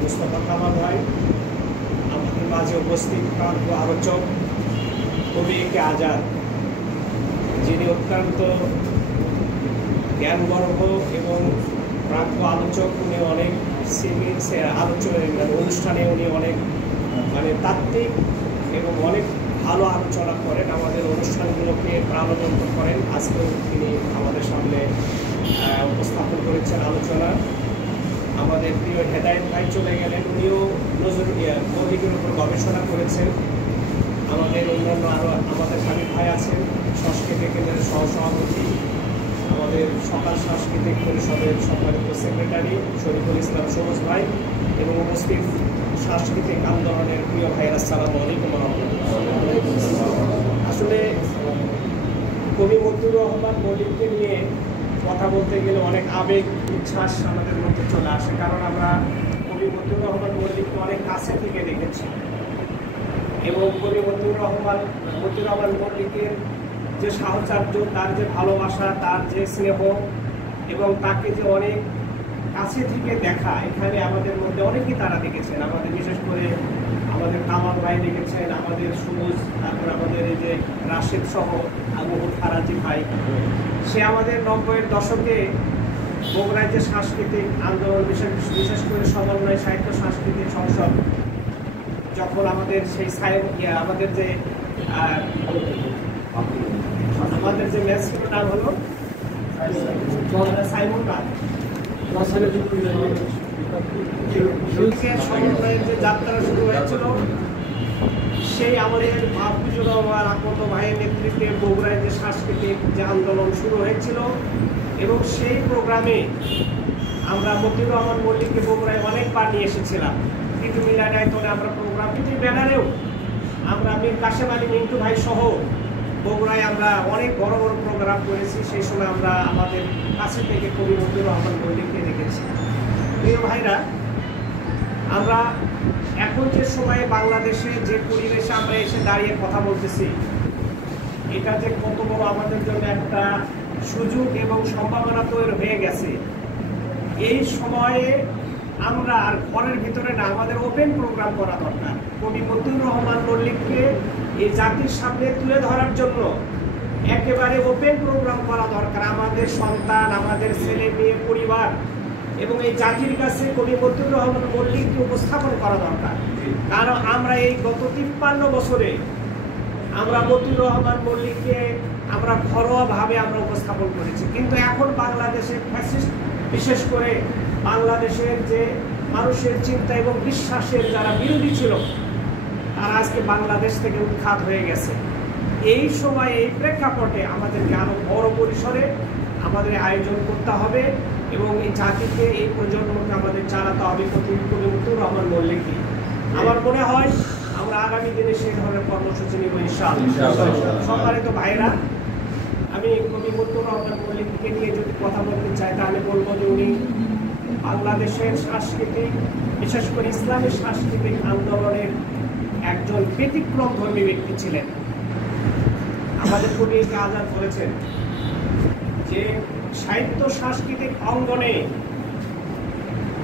মুস্তাফা কামাল ভাই আমাদের মাঝে উপস্থিত প্রান্ত আলোচক কবি কে আজাদ, যিনি অত্যন্ত জ্ঞানগর্ভ এবং প্রান্ত আলোচক। উনি অনেক অনুষ্ঠানে উনি অনেক তাত্ত্বিক এবং অনেক ভালো আলোচনা করেন, আমাদের অনুষ্ঠানগুলোকে প্রাণবন্ত করেন। আজকেও তিনি আমাদের সামনে উপস্থাপন করেছেন আলোচনা। আমাদের প্রিয় হেদায়েত ভাই চলে গেলেন, উনিও মৌলিকের উপর গবেষণা করেছেন। আমাদের অন্যান্য আরও আমাদের হাবিব ভাই আছেন, সংস্কৃতি কেন্দ্রের সহসভাপতি, আমাদের সকাল সাংস্কৃতিক পরিষদের সম্মানিত সেক্রেটারি শরীফুল ইসলাম সবুজ ভাই, এবং উপস্থিত সাংস্কৃতিক আন্দোলনের প্রিয় ভাইয়েরা, আসসালামু আলাইকুম রাহমাতুল্লাহ। আসলে কবি মতিউর রহমান মল্লিককে নিয়ে কথা বলতে গেলে অনেক আবেগ উচ্ছ্বাস আমাদের মধ্যে চলে আসে, কারণ আমরা কবি মতিউর রহমান মল্লিককে অনেক কাছে থেকে দেখেছি এবং কবি মতিউর রহমান মল্লিকের যে সাহচর্য, তার যে ভালোবাসা, তার যে স্নেহ এবং তাকে যে অনেক কাছে থেকে দেখা, এখানে আমাদের মধ্যে অনেকেই তারা দেখেছেন। আমাদের বিশেষ করে আমাদের কামাল ভাই দেখেছেন, আমাদের সবুজ, তারপর আমাদের এই যে রাশেদ সহ আবু ফারাজি ভাই। সে আমাদের 90-এর দশকে বগুড়ায় যে সাংস্কৃতিক আন্দোলন, বিশেষ করে সমন্বয় সাহিত্য সাংস্কৃতিক সংসদ, যখন আমাদের সেই আমাদের যে ম্যাচগুলোর নাম হলো সাইমন রাজ, সমন্বয়ের যে যাত্রা শুরু হয়েছিল, সেই আমাদের মাহফুজুর রহমান আকন্দ ভাইয়ের নেতৃত্বে বগুড়ায় যে সাংস্কৃতিক যে আন্দোলন শুরু হয়েছিল, এবং সেই প্রোগ্রামে আমরা মতিউর রহমান মল্লিককে বগুড়ায় অনেকবার নিয়ে এসেছিলাম। কিন্তু মিলানায়তনে আমরা প্রোগ্রাম, কিন্তু ব্যানারেও আমরা মীর কাশেম আলী মিন্টু ভাই সহ বগুড়ায় আমরা অনেক বড় বড় প্রোগ্রাম করেছি। সেই সময় আমরা আমাদের কাছে থেকে কবি মতিউর রহমান মল্লিককে দেখেছি। প্রিয় ভাইরা, আমরা এখন যে সময়ে বাংলাদেশে যে পরিবেশে আমরা এসে দাঁড়িয়ে কথা বলতেছি, এটা যে কত বড় আমাদের জন্য একটা সুযোগ এবং সম্ভাবনা তৈরি হয়ে গেছে। এই সময়ে আমরা আর ঘরের ভিতরে না, আমাদের ওপেন প্রোগ্রাম করা দরকার। কবি মতিউর রহমান মল্লিককে এই জাতির সামনে তুলে ধরার জন্য একেবারে ওপেন প্রোগ্রাম করা দরকার। আমাদের সন্তান, আমাদের ছেলে মেয়ে, পরিবার এবং এই জাতির কাছে কবি মতিউর রহমান মল্লিককে উপস্থাপন করা দরকার। কারণ আমরা এই গত 53 বছরে আমরা মতিউর রহমান মল্লিককে আমরা ঘরোয়াভাবে আমরা উপস্থাপন করেছি, কিন্তু এখন বাংলাদেশের ফ্যাসিস্ট, বিশেষ করে বাংলাদেশের যে মানুষের চিন্তা এবং বিশ্বাসের যারা বিরোধী ছিল, তারা আজকে বাংলাদেশ থেকে উৎখাত হয়ে গেছে। এই সময় এই প্রেক্ষাপটে আমাদেরকে আরো বড় পরিসরে আমাদের আয়োজন করতে হবে এবং এই জাতিকে, এই প্রজন্মকে আমাদের চালাতে হবে কবি মতিউর রহমান মল্লিককে। আমার মনে হয় আমরা আগামী দিনে সেই ধরনের কর্মসূচি নিব ইনশাআল্লাহ। সম্মানিত ভাইরা, আমি কবি মতিউর রহমান মল্লিককে নিয়ে যদি কথা বলতে চাই, তাহলে বলবো যে উনি বাংলাদেশের সাংস্কৃতিক, বিশেষ করে ইসলামী সাংস্কৃতিক আন্দোলনের একজন ব্যতিক্রমধর্মী ব্যক্তি ছিলেন। আমাদের কবি কে আজাদ বলেছেন যে সাহিত্য সাংস্কৃতিক অঙ্গনে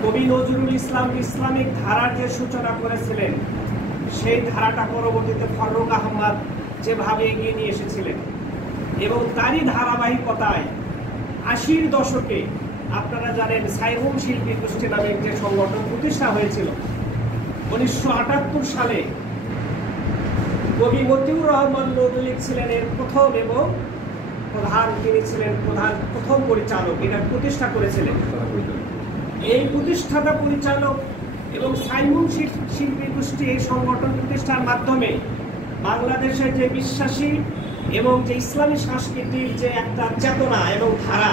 কবি নজরুল ইসলাম ইসলামিক ধারার যে সূচনা করেছিলেন, সেই ধারাটা পরবর্তীতে ফারুক আহমদ যেভাবে এগিয়ে নিয়ে এসেছিলেন, এবং তারই ধারাবাহিকতায় 80-র দশকে আপনারা জানেন সাইহুম শিল্পী গোষ্ঠী নামে যে সংগঠন প্রতিষ্ঠা হয়েছিল 1978 সালে। কবি মতিউর রহমান মল্লিক ছিলেন এর প্রথম এবং প্রধান, তিনি ছিলেন প্রথম পরিচালক, এটা প্রতিষ্ঠা করেছিলেন। এই প্রতিষ্ঠাতা পরিচালক এবং সাইহুম শিল্পী গোষ্ঠী এই সংগঠন প্রতিষ্ঠার মাধ্যমে বাংলাদেশের যে বিশ্বাসী এবং যে ইসলামী সংস্কৃতির যে একটা চেতনা এবং ধারা,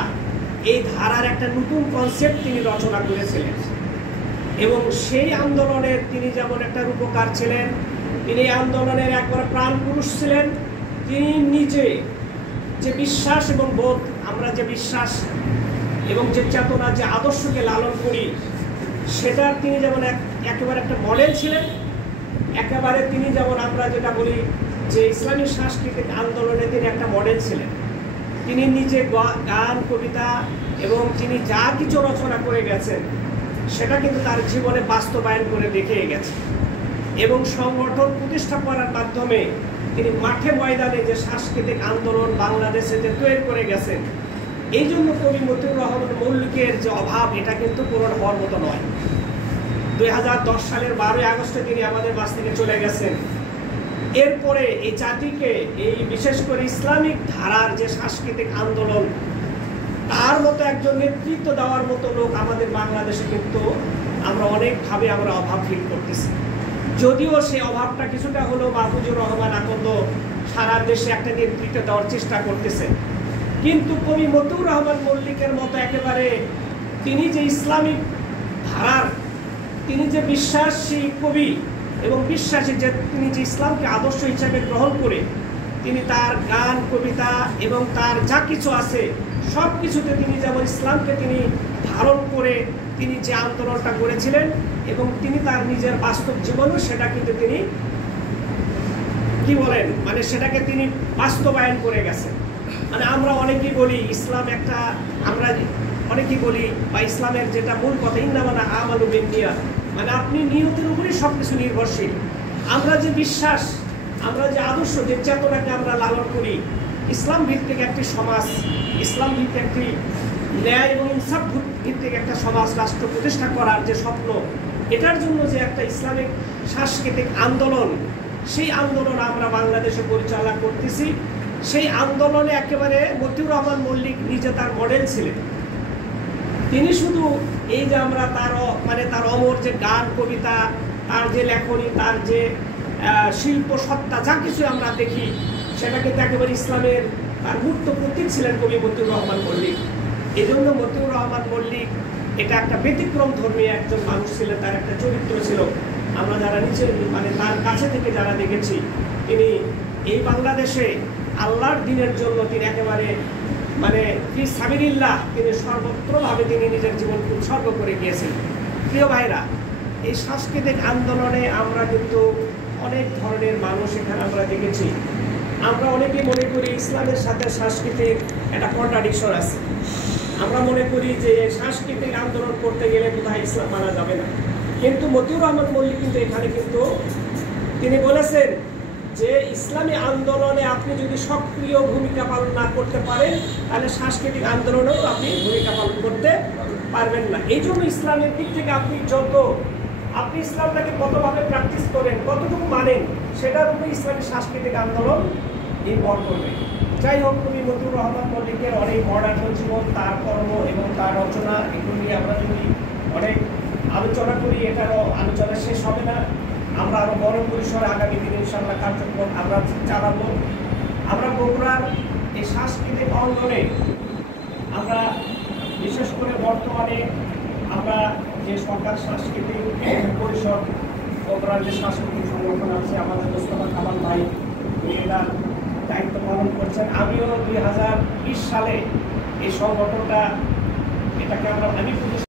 এই ধারার একটা নতুন কনসেপ্ট তিনি রচনা করেছিলেন। এবং সেই আন্দোলনের তিনি যেমন একটা রূপকার ছিলেন, তিনি আন্দোলনের একবার প্রাণ পুরুষ ছিলেন। তিনি নিজে যে বিশ্বাস এবং বোধ, আমরা যে বিশ্বাস এবং যে চেতনা, যে আদর্শকে লালন করি, সেটার তিনি যেমন একেবারে একটা মডেল ছিলেন। একেবারে তিনি যেমন আমরা যেটা বলি যে ইসলামী সাংস্কৃতিক আন্দোলনে তিনি একটা মডেল ছিলেন। তিনি নিজে গান, কবিতা এবং তিনি যা কিছু রচনা করে গেছেন, সেটা কিন্তু তার জীবনে বাস্তবায়ন করে দেখিয়ে গেছে। এবং সংগঠন প্রতিষ্ঠা করার মাধ্যমে তিনি মাঠে ময়দানে যে সাংস্কৃতিক আন্দোলন বাংলাদেশে যে তৈরি করে গেছেন, এই জন্য কবি মতিউর রহমান মল্লিকের যে অভাব, এটা কিন্তু পূরণ হওয়ার মতো নয়। 2010 সালের 12ই আগস্টে তিনি আমাদের মাঝ থেকে চলে গেছেন। এরপরে এই জাতিকে, এই বিশেষ করে ইসলামিক ধারার যে সাংস্কৃতিক আন্দোলন, তার মতো একজন নেতৃত্ব দেওয়ার মতো লোক আমাদের বাংলাদেশে কিন্তু আমরা অনেকভাবে আমরা অভাব ফিল করতেছি। যদিও সেই অভাবটা কিছুটা হলেও মাহফুজুর রহমান আকন্দ সারা দেশে একটা নেতৃত্ব দেওয়ার চেষ্টা করতেছেন, কিন্তু কবি মতিউর রহমান মল্লিকের মতো একেবারে তিনি যে ইসলামিক ধারার, তিনি যে বিশ্বাসী কবি এবং বিশ্বাসী, যে তিনি যে ইসলামকে আদর্শ হিসাবে গ্রহণ করে তিনি তার গান, কবিতা এবং তার যা কিছু আছে সব কিছুতে তিনি যেমন ইসলামকে তিনি ধারণ করে তিনি যে আন্দোলনটা করেছিলেন এবং তিনি তার নিজের বাস্তব জীবনেও সেটা কিন্তু তিনি কি বলেন, মানে সেটাকে তিনি বাস্তবায়ন করে গেছেন। মানে আমরা অনেকেই বলি ইসলাম একটা, আমরা অনেকেই বলি বা ইসলামের যেটা মূল কথা, ইন্নামাল আমালু বিন্নিয়াত, মানে আপনি নিয়তের উপরেই সব কিছু নির্ভরশীল। আমরা যে বিশ্বাস, আমরা যে আদর্শ, যে চেতনাকে আমরা লালন করি, ইসলাম ভিত্তিক একটি সমাজ, ইসলাম ভিত্তিক একটি ন্যায় এবং ইনসাফ ভিত্তিক একটা সমাজ রাষ্ট্র প্রতিষ্ঠা করার যে স্বপ্ন, এটার জন্য যে একটা ইসলামিক সাংস্কৃতিক আন্দোলন, সেই আন্দোলন আমরা বাংলাদেশে পরিচালনা করতেছি। সেই আন্দোলনে একেবারে মতিউর রহমান মল্লিক নিজে তার মডেল ছিলেন। তিনি শুধু এই যে আমরা তার মানে তার অমর যে গান, কবিতা, তার যে লেখনী, তার যে শিল্প সত্তা, যা কিছু আমরা দেখি, সেটা কিন্তু একেবারে ইসলামের তার মূর্ত প্রতীক ছিলেন কবি মতিউর রহমান মল্লিক। এই জন্য মতিউর রহমান মল্লিক এটা একটা ব্যতিক্রম ধর্মী একজন মানুষ ছিলেন, তার একটা চরিত্র ছিল। আমরা যারা নিচের মানে তার কাছে থেকে যারা দেখেছি, তিনি এই বাংলাদেশে আল্লাহর দিনের জন্য তিনি একেবারে মানে ফি সাবিলিল্লাহ, তিনি সর্বত্রভাবে তিনি নিজের জীবন উৎসর্গ করে গিয়েছেন। প্রিয় ভাইরা, এই সাংস্কৃতিক আন্দোলনে আমরা কিন্তু অনেক ধরনের মানুষ এখানে আমরা দেখেছি। আমরা অনেকেই মনে করি ইসলামের সাথে সাংস্কৃতিক একটা কন্ট্রাডিকশন আছে। আমরা মনে করি যে সাংস্কৃতিক আন্দোলন করতে গেলে কোথায় ইসলাম মানা যাবে না, কিন্তু মতিউর রহমান মল্লিক কিন্তু এখানে কিন্তু তিনি বলেছেন যে ইসলামী আন্দোলনে আপনি যদি সক্রিয় ভূমিকা পালন না করতে পারেন, তাহলে সাংস্কৃতিক আন্দোলনেও আপনি ভূমিকা পালন করতে পারবেন না। এই জন্য ইসলামের দিক থেকে আপনি ইসলামটাকে কতভাবে প্র্যাকটিস করেন, কতটুকু মানেন, সেটার উপরে ইসলামী সাংস্কৃতিক আন্দোলন নির্ভর করবে। যাই হোক, কবি মতিউর রহমান মল্লিকের অনেক বর্ণাঢ্য জীবন, তার কর্ম এবং তার রচনা, এগুলো নিয়ে আমরা যদি অনেক আলোচনা করি, এটারও আলোচনা শেষ হবে না। আমরা আরো বড় পরিসরে আগামী দিনে ইনশাআল্লাহ কার্যক্রম আমরা চালাবো। আমরা বগুড়ার এই সাংস্কৃতিক অঙ্গনে আমরা বিশেষ করে বর্তমানে আমরা যে সরকার সাংস্কৃতিক পরিষদ, বগুড়ার যে সাংস্কৃতিক সংগঠন আছে, আমাদের মোস্তফা কামাল ভাই এটার দায়িত্ব পালন করছেন। আমিও 2020 সালে এই সংগঠনটা, এটাকে আমি